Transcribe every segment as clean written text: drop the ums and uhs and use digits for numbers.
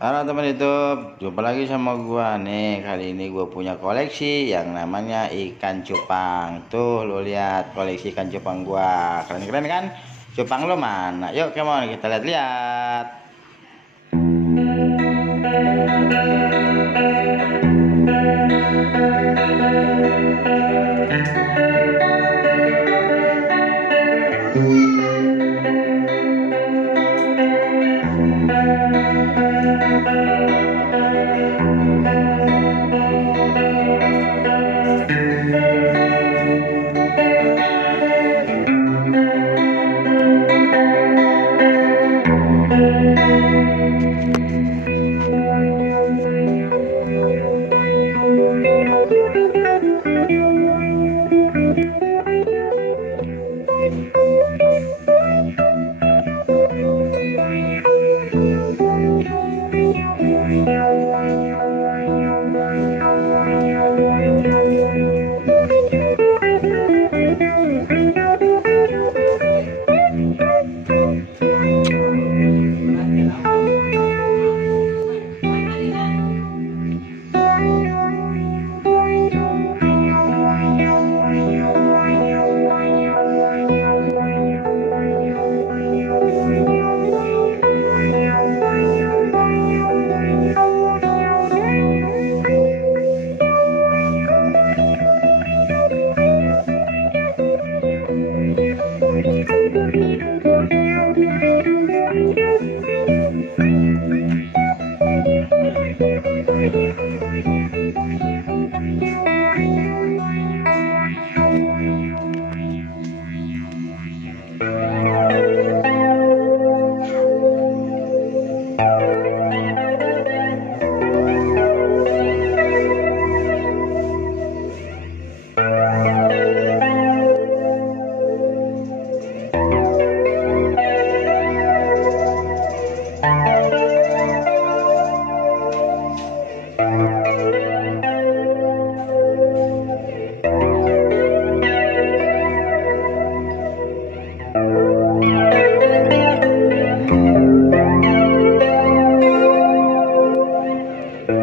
Halo teman YouTube, jumpa lagi sama gua nih. Kali ini gua punya koleksi yang namanya ikan cupang. Tuh lo lihat koleksi ikan cupang gua. Keren-keren kan? Cupang lo mana? Yuk, come on kita lihat-lihat.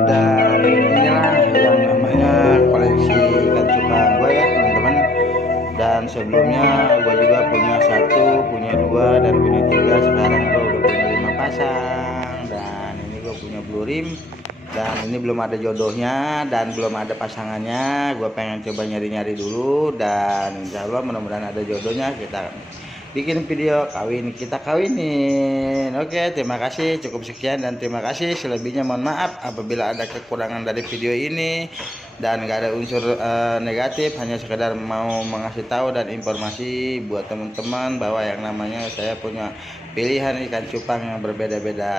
Dan inilah yang namanya koleksi ikan cupang gue ya teman-teman. Dan sebelumnya gue juga punya satu, punya dua, dan punya tiga. Sekarang gue udah punya 5 pasang. Dan ini gue punya blue rim. Dan ini belum ada jodohnya dan belum ada pasangannya. Gue pengen coba nyari-nyari dulu. Dan insya Allah mudah-mudahan ada jodohnya, kita bikin video kawin, kita kawinin. Oke, terima kasih, cukup sekian dan terima kasih. Selebihnya mohon maaf apabila ada kekurangan dari video ini dan gak ada unsur negatif, hanya sekedar mau mengasih tahu dan informasi buat teman-teman bahwa yang namanya saya punya pilihan ikan cupang yang berbeda-beda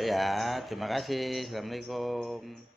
ya. Terima kasih, assalamualaikum.